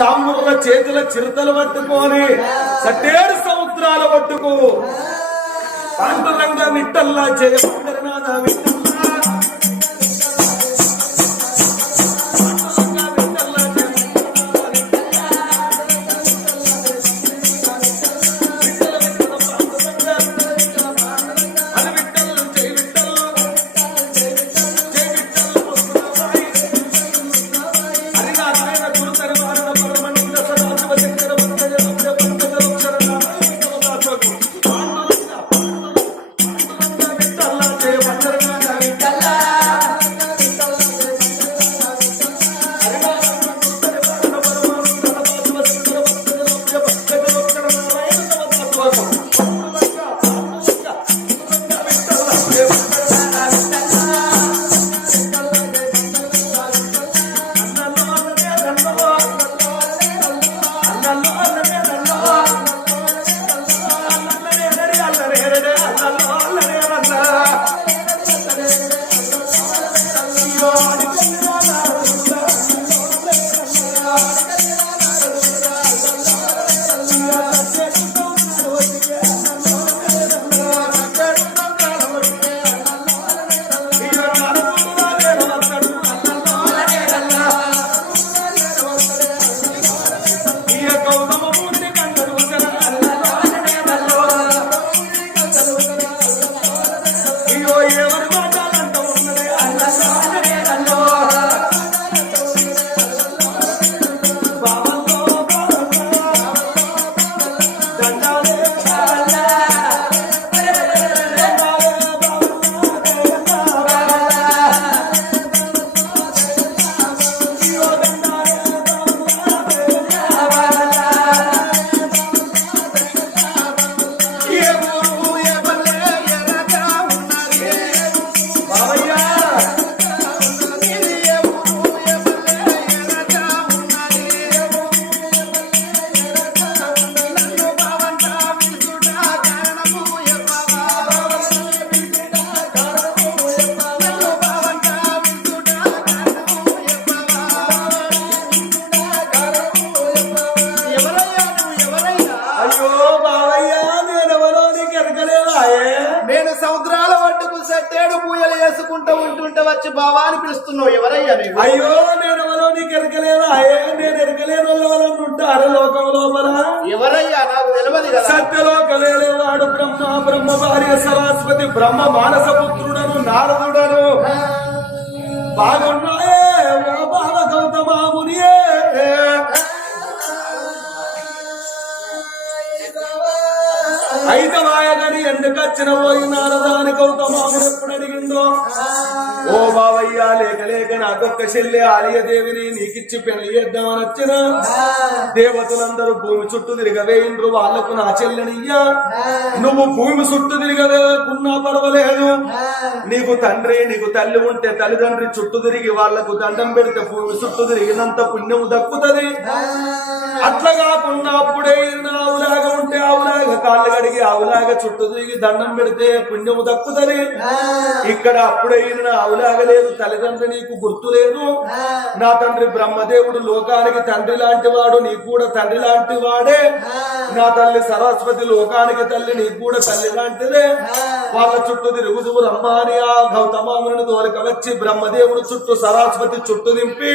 తమ్ముళ్ళ చేతుల చిరుతలు పట్టుకొని సట్టేడు సముద్రాల పట్టుకు. పాండురంగ మిట్టల్లా చేయమందరనాథ విట్టల్లా పాండురంగ ఎవరయ్యా? నాకు తెలియదు బ్రహ్మ బ్రహ్మ భార్య సరస్వతి బ్రహ్మ మానస పుత్రుడను నారదుడను. బాగున్నాయే ఓ బావ గౌతమామునియే అయితే వాయగని ఎందుకు వచ్చిన పోయి నారదాని గౌతమాముడు ఎప్పుడు అడిగిందో? ఓ బావయ్య లేక లేక నాకొక్క చెల్లె ఆలయదేవిని నీకిచ్చి పెళ్ళి చేద్దామని వచ్చిన. దేవతలందరూ భూమి చుట్టూ తిరగవేయండ్రు వాళ్ళకు నా చెల్లెనియ్యా. నువ్వు భూమి చుట్టూ తిరగవేకున్నా పర్వాలేదు. నీకు తండ్రి నీకు తల్లి ఉంటే తల్లిదండ్రి చుట్టూ తిరిగి వాళ్ళకు దండం పెడితే భూమి చుట్టూ తిరిగినంత పుణ్యము దక్కుతుంది. అట్లా కాకుండా అప్పుడే ఆవులాగా ఉంటే ఆవులాగా కాళ్ళు కడిగి ఆవులాగా చుట్టూ తిరిగి దండం పెడితే పుణ్యము దక్కుతది. ఇక్కడ అప్పుడే ఈయన ఆవులాగా లేదు తల్లిదండ్రి నీకు గుర్తు లేదు. నా తండ్రి బ్రహ్మదేవుడు లోకానికి తండ్రి లాంటి వాడు నీకు కూడా తండ్రి లాంటి వాడే. నా తల్లి సరస్వతి లోకానికి తల్లి నీకు కూడా తల్లి లాంటిదే. వాళ్ళ చుట్టూ తిరుగుతూ రమ్మని ఆ గౌతమాముని దోరక వచ్చి బ్రహ్మదేవుడు చుట్టూ సరస్వతి చుట్టూ దింపి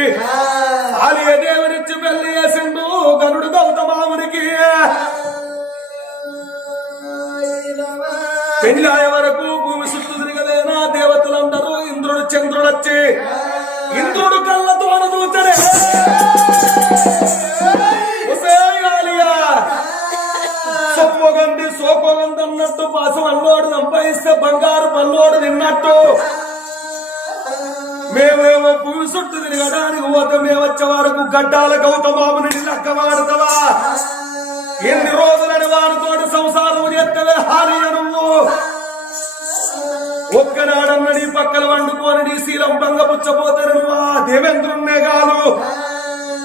ఆలియ దేవునిచ్చి పెళ్ళి చేసిండు గరుడు గౌతమామునికి. పెళ్ళి అయ్యే వరకు భూమి చుట్టూ తిరగలేనా దేవతలందరూ. ఇంద్రుడు చంద్రుడు వచ్చి ఇంద్రుడు ఒసేయ్ ఆలియా, సొప్పగొంది సోకొగొంది అన్నట్టు పాసం అల్లోడు సంపాదిస్తే బంగారు పల్లోడు తిన్నట్టు మేమేమో భూమి చుట్టూ తిరగడానికి పోతే వచ్చే వరకు గడ్డాల గౌతమాముని లక్కమాడుతావా ఎన్ని రోజులని సంసారం చేస్తవే నువ్వు. ఒక్కనాడన్న నీ పక్కన వండుకొని నీ శీలం భంగపుచ్చపోతారు నువ్వు ఆ దేవేంద్రున్నే కాదు.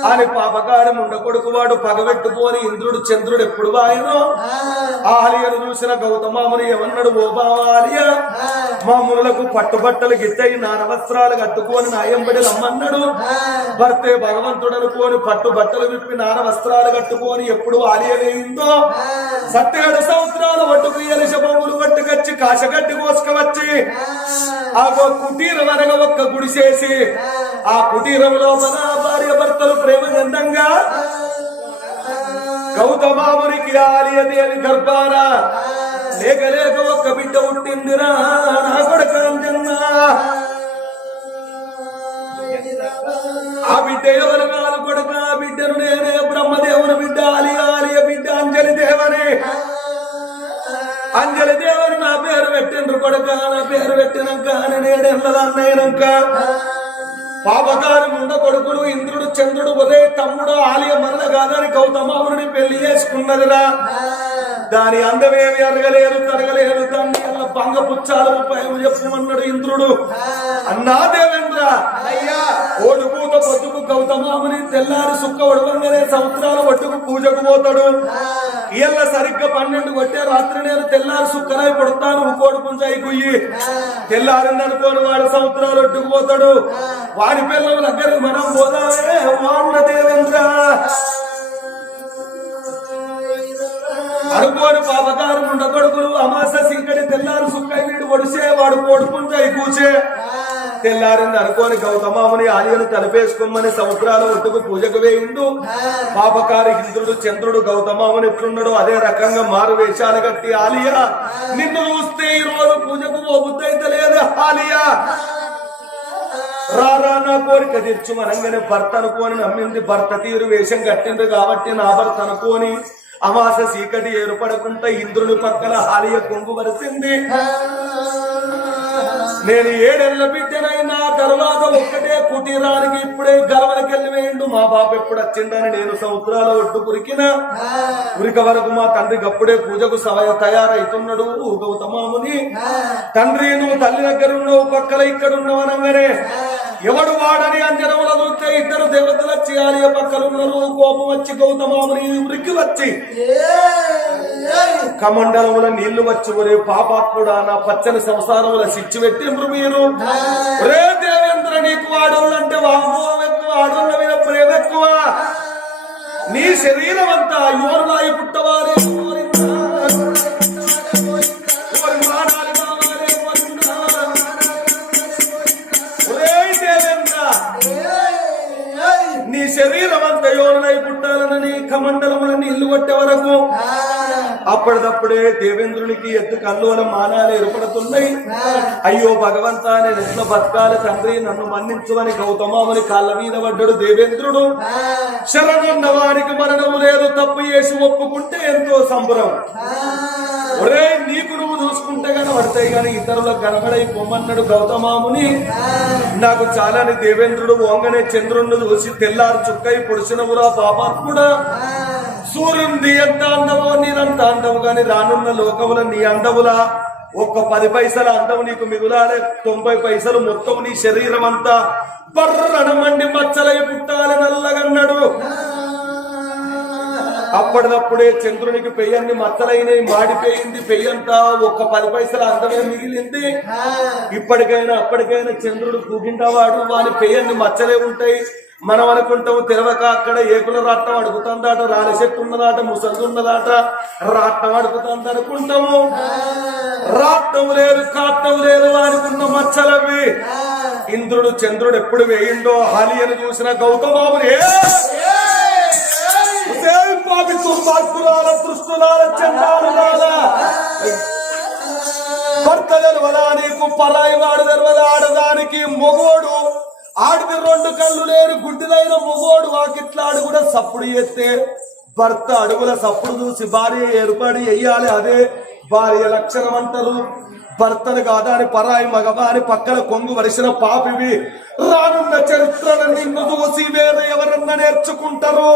అని పాపకారం ఉండ కొడుకు వాడు పగబెట్టుకొని ఇంద్రుడు చంద్రుడు ఎప్పుడు వాయనో? ఆలియను చూసిన గౌతమాముని ఏమన్నాడు? ఓ బావా ఆలియ మా మునులకు పట్టుబట్టలు గిట్టయి నాన వస్త్రాలు కట్టుకొని నాయంబడి రమ్మన్నాడు. భర్తే భగవంతుడు అనుకోని పట్టు బట్టలు విప్పి నాన వస్త్రాలు కట్టుకొని ఎప్పుడు ఆలియ వేయిందో సత్యేడు సంవత్సరాలు ఒట్టుకు ఎలిశబొమ్ములు పట్టుకొచ్చి కాశగడ్డి కోసుకవచ్చి ఆ. కుటీరం అనగా ఒక్క గుడిసేసి ఆ. కుటీరం లోపల భార్యాభర్తలు ప్రేమ చెందంగా గౌతమామునికి ఆలియ దేవి గర్భారా లేక లేక ఒక్క బిడ్డ పుట్టిందిరా నా కొడుక అంజన్నా. ఆ బిడ్డ ఎవరు కాదు కొడుక? ఆ బిడ్డను నేనే బ్రహ్మదేవుని బిడ్డ ఆలి ఆలియ బిడ్డ అంజలి దేవనే. అంజలి దేవుడు నా పేరు పెట్టిండ్రు కొడుక నా పేరు పెట్టినాక నేడెళ్ళదన్నయ్యాక పాపకారు ముండ కొడుకులు ఇంద్రుడు చంద్రుడు ఉదయ తమ్ముడు ఆలయ మరల కాదని గౌతమాముని పెళ్ళి చేసుకున్నదిరా. దాని అందమేమి అరగలేదు తరగలేదు దాన్ని అల్ల భంగ పుచ్చాలు భయం చెప్పమన్నాడు ఇంద్రుడు. అన్నా దేవేంద్ర అయ్యా ఓడి పూత పొద్దుకు గౌతమాముని తెల్లారి సుక్క ఉడవంగానే సంవత్సరాల ఒట్టుకు పూజకు పోతాడు. ఇళ్ళ సరిగ్గా పన్నెండు కొట్టే రాత్రి నేను తెల్లారి సుక్కనై పుడతాను కోడి పుంజాయి కుయ్యి. తెల్లారింది అనుకోని వాడు సంవత్సరాలు ఒట్టుకు పోతాడు. వాడి పిల్లల దగ్గర మనం పోదామే వాన్న దేవేంద్ర. అనుకోని పాపకారం ఉండ కొడుకులు అమాస సింకడి తెల్లారు సుక్కై వీడు ఒడిసే వాడు కోడి పుంజాయి కూచే. తెల్లారింది అనుకోని గౌతమాముని ఆలయను తలపేసుకోమని సముద్రాలు ఒట్టుకు పూజకు వేయిండు. పాపకారి ఇంద్రుడు చంద్రుడు గౌతమాముని ఎట్లున్నాడు అదే రకంగా మారు వేషాలు కట్టి ఆలియా నిన్ను చూస్తే ఈ రోజు పూజకు అయితే లేదు ఆలియా. రారా నా కోరిక తీర్చు మనంగానే భర్త అనుకోని నమ్మింది. భర్త తీరు వేషం కట్టింది కాబట్టి నా భర్త అనుకోని అమాస చీకటి ఏర్పడకుండా ఇంద్రుని పక్కన హాలియ కొంగు వరిసింది. నేను ఏడెళ్ళ బిడ్డనైనా తర్వాత ఒక్కటే కుటీరానికి ఇప్పుడే గలవలకెళ్ళి వేయండు. మా బాబు ఎప్పుడు వచ్చిండని నేను సంవత్సరాల ఒడ్డు కురికిన. ఉరిక వరకు మా తండ్రికి అప్పుడే పూజకు సమయ తయారైతున్నాడు గౌతమాముని. తండ్రి నువ్వు తల్లి దగ్గర ఉన్నావు పక్కల ఇక్కడ ఉన్నావు అనగానే ఎవడు వాడని అంజనముల చూస్తే ఇద్దరు దేవతలు వచ్చి ఆలయ పక్కన కోపం వచ్చి గౌతమాముని ఉరికి వచ్చి కమండలముల నీళ్ళు వచ్చి ఒరే పాపాత్ముడా నా పచ్చని సంసారముల సిచ్చి పెట్టిండ్రు మీరు రే దేవేంద్ర నీకు వాడోళ్ళంటే వామోహం ఎక్కువ ఆడోళ్ళ మీద ప్రేమ ఎక్కువ. నీ శరీరం అంతా యువరు పుట్టవాలి శరీరం అంతా యోనై పుట్టాలని కమండలములని ఇల్లు కొట్టే వరకు అప్పటిదప్పుడే దేవేంద్రునికి ఎత్తు కల్లోల మానాలు ఏర్పడుతున్నాయి. అయ్యో భగవంతా నేను ఎట్లా బతకాలి తండ్రి? నన్ను మన్నించువని గౌతమాముని కాళ్ళ మీద పడ్డాడు దేవేంద్రుడు. శరణున్న వారికి మరణము లేదు తప్పు చేసి ఒప్పుకుంటే ఎంతో సంబరం. ఒరే నీకు పడతాయి గాని ఇతరులకు కనబడై పొమ్మన్నాడు గౌతమాముని. నాకు చాలని దేవేంద్రుడు వంగనే చంద్రుణ్ణి చూసి తెల్లారు చుక్కై పొడిచినవురా పాపాత్ముడా సూర్యుంది ఎంత అందమో నీరంత అందము గాని రానున్న లోకముల నీ అందములా ఒక్క పది పైసల అందం నీకు మిగులాడే తొంభై పైసలు మొత్తం నీ శరీరం అంతా బర్రనమండి మచ్చలై పుట్టాలి నల్లగన్నాడు. అప్పటిదప్పుడే చంద్రునికి పెయ్యన్ని మచ్చలైనవి మాడిపోయింది. పెయ్యంతా ఒక్క పది పైసల అందమే మిగిలింది. ఇప్పటికైనా అప్పటికైనా చంద్రుడు కూగింటవాడు. వాని పెయ్యన్ని మచ్చలే ఉంటాయి. మనం అనుకుంటాము తెరవక అక్కడ ఏకుల రాట్నం అడుగుతుందాట రాలి చెట్టు ఉన్నదాట ముసలి ఉన్నదాట రాట్నం అడుగుతుంది అనుకుంటాము. రాట్నం లేదు కాట్నం లేదు అనుకున్న మచ్చలవి. ఇంద్రుడు చంద్రుడు ఎప్పుడు వేయిండో హాలియను చూసిన గౌతమాముని పాపి దుర్మార్గులాల దృష్టులాల చండాలులాల భర్త తెలవదా నీకు పరాయి వాడు తెలవదా ఆడదానికి మొగోడు. ఆడిది రెండు కళ్ళు లేని గుడ్డిదైన మొగోడు. వాకిట్లాడు కూడా సప్పుడు ఎత్తే భర్త అడుగుల సప్పుడు చూసి భార్య ఏర్పాటు వెయ్యాలి అదే భార్య లక్షణం అంటారు భర్తను కాదా అని పరాయి మగవాని పక్కన కొంగు వరిసిన పాపివి. రానున్న చరిత్రను నిన్ను చూసి వేరే ఎవరన్నా నేర్చుకుంటారు.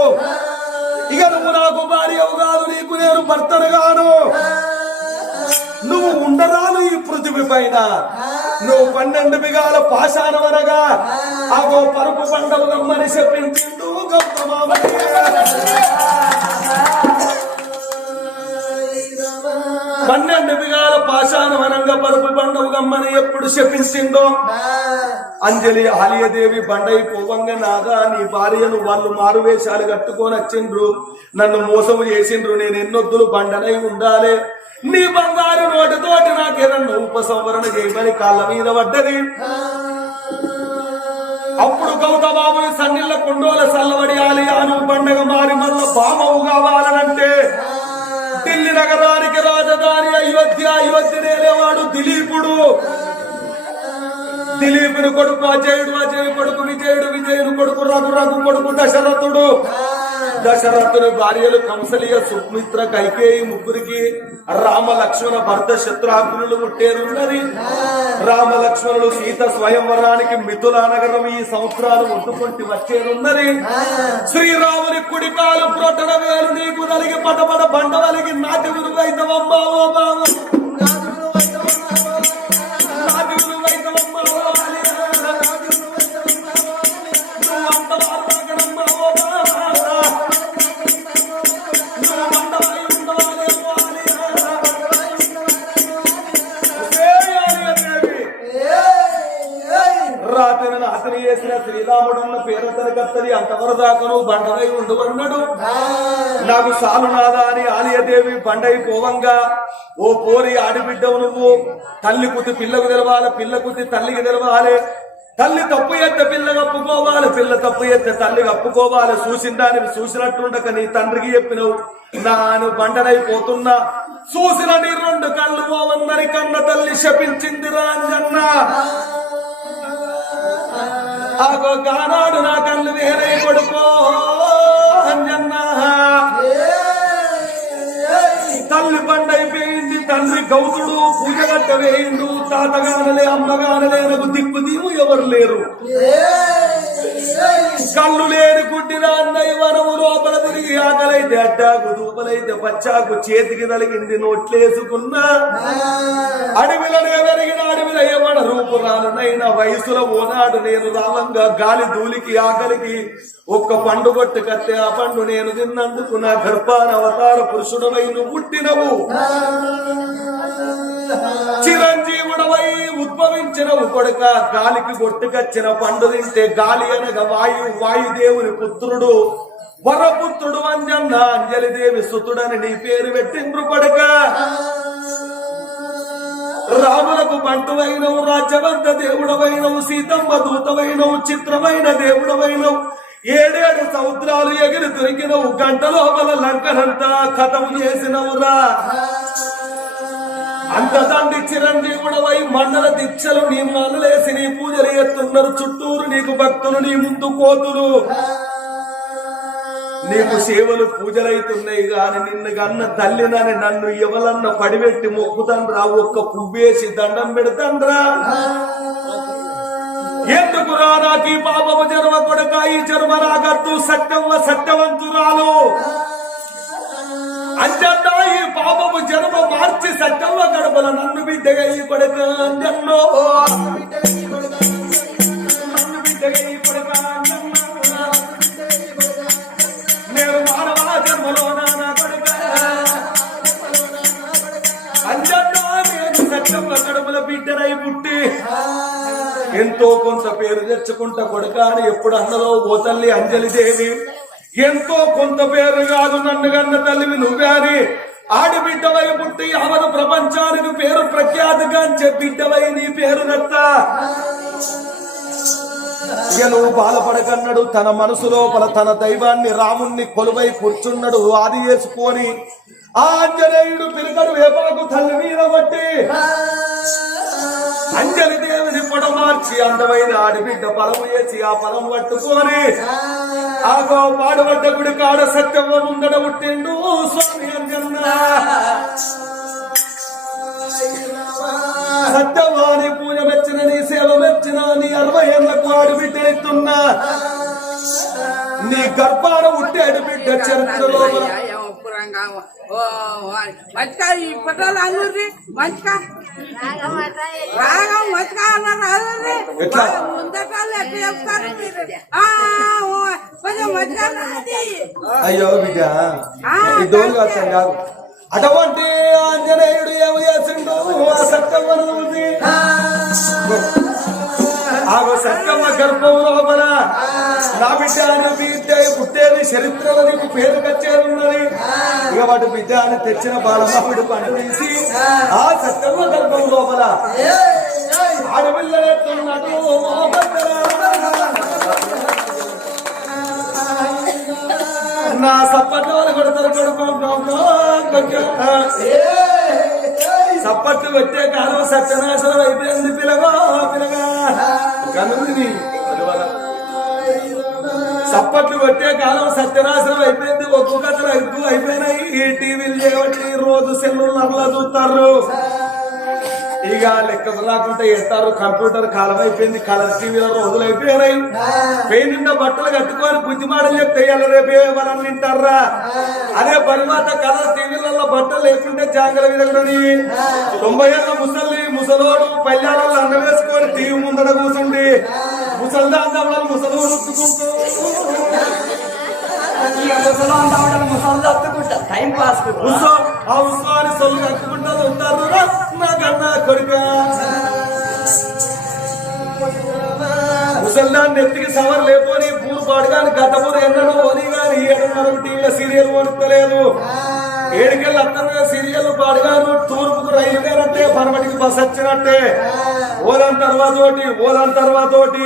ఇక నువ్వు నాకు భార్యవు కాదు నీకు నేను భర్తను గాను. నువ్వు ఉండరాలు ఈ పృథివీ పైన. నువ్వు పన్నెండు బిగాల పాషాణం అనగా అగో పరుపు పండవులమ్మని చెప్పించిండు చెప్పిండు గౌతమ పన్నెండు వనంగ పరుపు బండవు గమ్మని ఎప్పుడు శపించిందో? అంజలి ఆలియదేవి బండయి పోవంగా నాగా నీ భార్యను వాళ్ళు మారువేషాలు కట్టుకొని వచ్చిండ్రు నన్ను మోసము చేసిండ్రు నేను ఎన్నొద్దులు బండనై ఉండాలి. నీ బంగారు నోటితోటి నాకేదన్నా ఉపసంవరణ చేయమని కాళ్ళ మీద పడ్డది. అప్పుడు గౌతబాబుని సన్నిళ్ళ కుండోల సల్లవడి ఆలియాను పండగ మారి మల్ల బామవు కావాలనంటే ఢిల్లీ నగరానికి రాజధాని అయోధ్య అయోధ్య నేలేవాడు దిలీపుడు. దిలీపుని కొడుకు అజయుడు అజయుడు కొడుకు విజయుడు విజయుడు కొడుకు రఘు రఘు కొడుకు దశరథుడు. దశరథుని భార్యలు కంసలియ సుమిత్ర కైకేయి ముగ్గురికి రామ లక్ష్మణ భర్త శత్రుఘ్నులు ముట్టేరున్నది రామ లక్ష్మణులు సీత స్వయంవరానికి మిథుల నగరం ఈ సంవత్సరాలు ఒడ్డుకొంటి వచ్చేరున్నది శ్రీరాముని కుడికాలు ప్రొటన వేలు నీకు నలిగి పటపట బండ వలిగి నాటి విలువైతవమ్మా ఓ బావ. నాటి రాత్రి నాశని చేసిన శ్రీరాముడున్న పేరంతని కత్తది అంతవరదాకను బండవై ఉండువన్నాడు. నాకు సాలునాదా అని ఆలియదేవి బండై పోవంగా. ఓ పోరి ఆడిబిడ్డవు నువ్వు. తల్లి కుతి పిల్లకు తెలవాలి పిల్ల కుతి తల్లికి తెలవాలి. తల్లి తప్పు ఎత్తే పిల్ల కప్పుకోవాలి పిల్ల తప్పు ఎత్తే తల్లి కప్పుకోవాలి. చూసిన దాన్ని చూసినట్టుండక నీ తండ్రికి చెప్పినవు. నాను బండనై పోతున్నా. చూసిన నీ రెండు కళ్ళు పోవన్నరి కన్న తల్లి శపించింది రాంజన్న ఆగో గానాడు నా కళ్ళు వేరే కొడుకో. అంజన్న తల్లి పండైపోయింది తండ్రి గౌతుడు పూజ గట్ట వేయిండు తాతగానలే అమ్మగానలే నాకు దిక్కు దీవు ఎవరు లేరు. కళ్ళు లేని గుడ్డిన అన్నయ్య ఆకలైతే అడ్డాకు దూపలైతే పచ్చాకు చేతికి నలిగింది నోట్లేసుకున్నా అడవిలోనే పెరిగిన అడవిలో ఏమడ రూపు రానునైనా వయసులో ఓనాడు నేను రావంగా గాలి ధూళికి ఆకలికి ఒక్క పండు కొట్టు కత్తే ఆ పండు నేను తిన్నందుకు నా గర్భాన అవతార పురుషుడవై నువ్వు పుట్టినవు. చిరంజీవుడవై ఉద్భవించిన కొడుక గాలికి కొట్టుకచ్చిన పండు తింటే గాలి అనగా వాయు వాయుదేవుని పుత్రుడు. వరపుత్రుడు అంజన్న అంజలిదేవి సుతుడని నీ పేరు పెట్టిండ్రు కొడుక రాములకు బంటువైనవు రాజ్యవర్ధ దేవుడవైనవు సీతమ్మ దూతవైనవు చిత్రమైన దేవుడవైనవు. ఏడేడు సముద్రాలు ఎగిరి దొరికినవు గంట లోపల లంకనంతా కథం చేసినవురా. అంత తండ్రి చిరంజీవుడవై మండల దీక్షలు నీ మనలేసి నీ పూజలు ఎత్తున్నారు చుట్టూరు నీకు భక్తులు నీ ముందు కోతులు. నీకు సేవలు పూజలైతున్నాయి గాని నిన్ను గన్న తల్లినని నన్ను ఎవలన్న పడిపెట్టి మొక్కుతండ్రా ఒక్క పువ్వేసి దండం పెడతండ్రా. ఎందుకురా నాకు ఈ పాపము జన్మ కొడక ఈ జన్మ రాగద్దు సత్యవ సత్యవంతురాలు. అంజన్న ఈ పాపము జన్మ మార్చి సత్యవ గడపల నన్ను బిడ్డగా ఈ కొడక అంజన్నో. నన్ను బిడ్డగా ఈ కొడక ఎంతో కొంత పేరు తెచ్చుకుంటా కొడుక అని ఎప్పుడు అన్నదో ఓ తల్లి అంజలి దేవి ఎంతో కొంత పేరు కాదు నన్ను కన్న తల్లివి నువ్వారి ఆడబిడ్డవై పుట్టి అవను ప్రపంచానికి పేరు ప్రఖ్యాతిగాంచే బిడ్డవై నీ పేరు నత్త. ఇక నువ్వు బాధపడకన్నాడు తన మనసు లోపల తన దైవాన్ని రాముణ్ణి కొలువై కూర్చున్నాడు ఆది చేసుకొని ఆ ఆంజనేయుడు పిలకడు వేపాకు తల్లి మీద పట్టి అంజలి దేవుని పొడమార్చి అందమైన ఆడబిడ్డ పొలము వేసి ఆ పొలం పట్టుకొని ఆ. పాడుబడ్డ గుడి కాడ సత్యమ్మ ముందడ పుట్టిండు స్వామి అంజన్న. సత్యవాణి పూజ మెచ్చిన నీ సేవ మెచ్చిన నీ అరవై ఏళ్ళకు ఆడబిడ్డెత్తున్నా నీ గర్భాన ఉట్టి ఆడబిడ్డ చరిత్ర లోపల మంచిగా ఈ పట్టాలు అన్నూరి మంచిగా రాగం రాదండి ఎట్లా? ముందటాలు ఎట్లా చెప్తారు కొంచెం రాది అయ్యో బిడ్డ. అటువంటి ఆంజనేయుడు ఏమి చేసిండు? ఆ సత్యమ్మను చూసి ఆ సత్యమ్మ గర్భం లోపల నా బిడ్డ అని బిడ్డ పుట్టేది చరిత్రలో నీకు పేరు కచ్చేరున్నది. ఇక వాటి బిడ్డ అని తెచ్చిన బాలమావిడు పండు తీసి ఆ సత్యమ్మ గర్భం లోపల ఆడపిల్లలు నా సప్పట్లు కొడతారు కొడుకు సప్పట్లు పెట్టే కాలం సత్యనాశనం అయిపోయింది పిలగా కనుంది చప్పట్లు కొట్టే కాలం సత్యనాశనం అయిపోయింది. ఒక్కొక్క కథలు ఎక్కువ అయిపోయినాయి. ఈ టీవీలు చేయబట్టి రోజు సెల్లులర్లా చూస్తారు. ఇక లెక్కలు రాకుండా ఎత్తారు. కంప్యూటర్ కాలం అయిపోయింది. కలర్ టీవీల రోజులు అయిపోయినాయి. పెయి నిండా బట్టలు కట్టుకొని బుద్ధి మాటలు చెప్తే ఇవాళ రేపే ఎవరని వింటారా? అదే పరివాత కలర్ టీవీలలో బట్టలు లేకుంటే జాగ్రత్త మీద తొంభై ఏళ్ళ ముసలి ముసలోడు పల్లెలలో అండ వేసుకొని టీవీ ముందర కూర్చుండి ముసల్దాంతంలో ముసలు రుద్దుకుంటూ టైం పాస్ ఉత్సవ ఆ ఉత్సవాన్ని సొల్లు కట్టుకుంటూ ఉంటారు నా కన్నా కొడుక. ముసల్దాన్ నెత్తికి సవర్ లేపోని పూరు పాడుగాని గతపూరు ఎన్నడూ ఓని ఏడున్నర టీవీలో సీరియల్ ఓనిస్తలేదు ఏడుకెళ్ళి అత్తగా సీరియల్ పాడుగాను తూర్పుకు రైలు వేరంటే పరమటికి బస్ వచ్చినట్టే. ఓదాన్ తర్వాత ఒకటి ఓదాన్ తర్వాత ఒకటి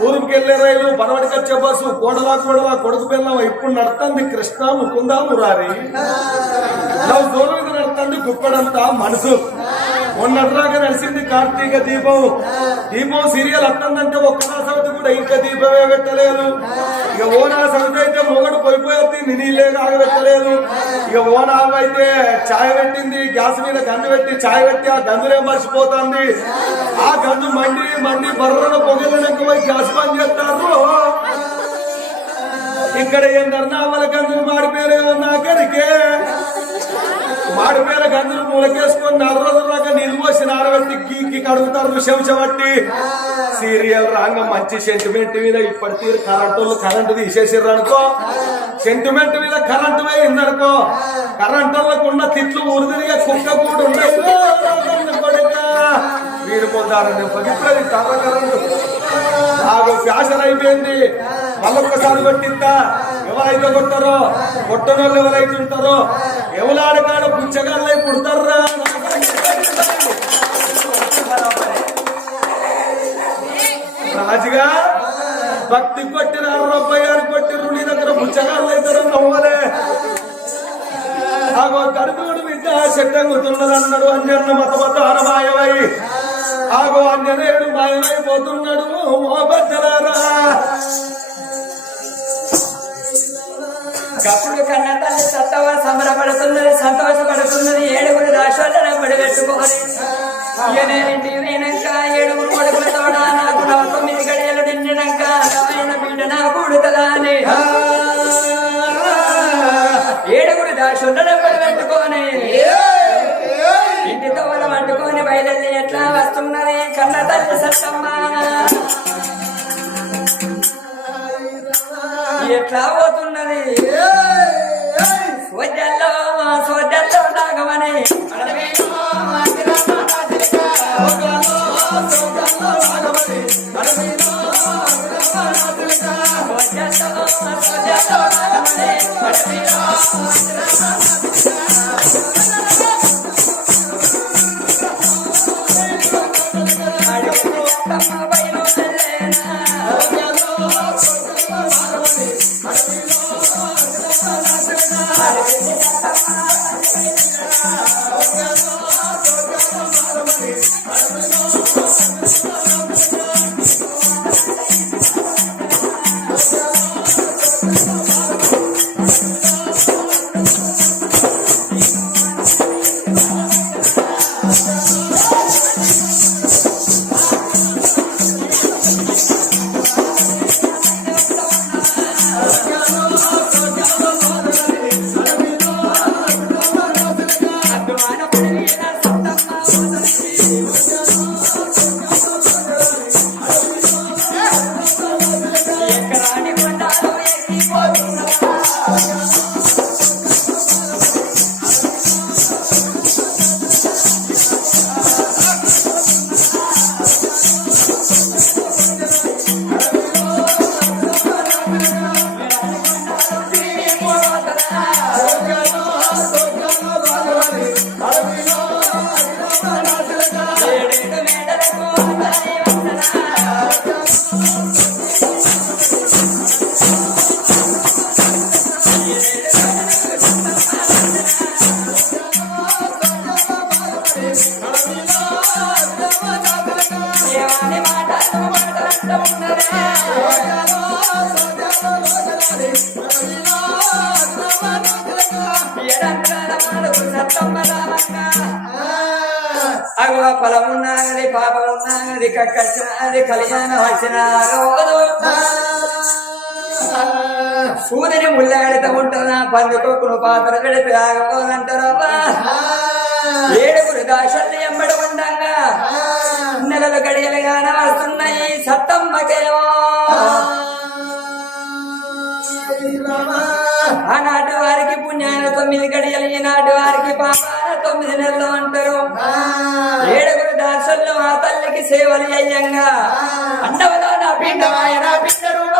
తూర్పుకి వెళ్ళే రైలు పరమటికి వచ్చే బస్సు కోడలా కోడలా కొడుకు పిల్లం ఇప్పుడు నడుతుంది కృష్ణ ముకుందా మురారి. దూరం నడుతుంది గుప్పడంతా మనసు. మొన్నటిదాకా నడిచింది కార్తీక దీపం. దీపం సీరియల్ అత్తందంటే ఒక్కనా సమితి కూడా ఇంకా దీపమే పెట్టలేదు. ఇక ఓనాల సంగతి అయితే మొగడు పోయిపోయి నీళ్ళే ఆగబెట్టలేదు. ఇక ఓనాలు అయితే ఛాయ్ పెట్టింది గ్యాస్ మీద గంజు పెట్టి ఛాయ్ పెట్టి ఆ గంజులే మర్చిపోతుంది. ఆ గంజు మండి మండి బర్రను పొగలినాక పోయి గ్యాస్ బంద్ చేస్తారు. ఇక్కడ ఏందన్నా వాళ్ళ గంజులు మాడిపోయారేమో నాకడికే. మాడిపోయిన గంజులు మూలకేసుకొని నాలుగు రోజుల దాకా నీళ్ళు పోసి గీకి కడుగుతారు. చెంచబట్టి సీరియల్ రాంగ మంచి సెంటిమెంట్ మీద ఇప్పటి తీరు కరెంటు కరెంటు తీసేసారు అనుకో. సెంటిమెంట్ మీద కరెంటు పోయిందనుకో. కరెంటు వాళ్ళకు ఉన్న తిట్లు ఊరిదిరిగా కుక్క కూడా ఉండదు. వీడు పొందారని పది కర్ర కరెంటు నాకు ఫ్యాషన్ అయిపోయింది. మళ్ళొక్కసారి కొట్టిద్దా ఎవరైతే కొట్టారో కొట్టనోళ్ళు ఎవరైతే ఉంటారో? ఎవలాడకాడ పుచ్చగాళ్ళై పుడతారా? రాజుగా భక్తి కొట్టిన రూపాయలు కొట్టిరు నీ దగ్గర పుచ్చగాళ్ళు అవుతారు నవ్వలే. ఆగో కడుపుడు బిడ్డ చెట్టంగుతున్నది అన్నాడు అంజన్న మతమత అనమాయమై ఆగో అంజనేయుడు మాయమైపోతున్నాడు. ఓ అప్పుడు కప్పుడు కన్న తల్లి సత్తవ సంబరపడుతున్నది సంతోషపడుతున్నది ఏడుగురు రాష్ట్రాలను పడిపెట్టుకోని నేనేంటి ఏడుగురు కొడుకులతో నాకు నవ తొమ్మిది గడియలు నిండినాక అందమైన బిడ్డ నా కొడుకదా అని. ఏడుగురు దాసులను పడిపెట్టుకోని ఇంటి తోవల పట్టుకొని బయలుదేరి ఎట్లా వస్తున్నది కన్న తల్లి సత్తమ్మ? ఎట్లా Nossa. అగవ ఫలమున్నది పాపమున్నది కక్కచ్చినది కళ్యాణం వచ్చిన రోజు సూదిని ముళ్ళగడిత ఉంటుందా పందుకొక్కును పాత్ర పెడితే ఆగపోదంటారవ్వా ఏడుగురు దాశల్ని ఎంబడి ఉండంగా నెలలు గడియలుగాన వస్తున్నాయి సత్తమ్మకేమో ఆనాటి వారికి పుణ్యాన తొమ్మిది గడియలు ఈనాటి వారికి పాపాన తొమ్మిది నెలలు అంటారు ఏడుగురు దాసులు ఆ తల్లికి సేవలు అయ్యంగా అండవలో నా పిండమాయ నా పిండ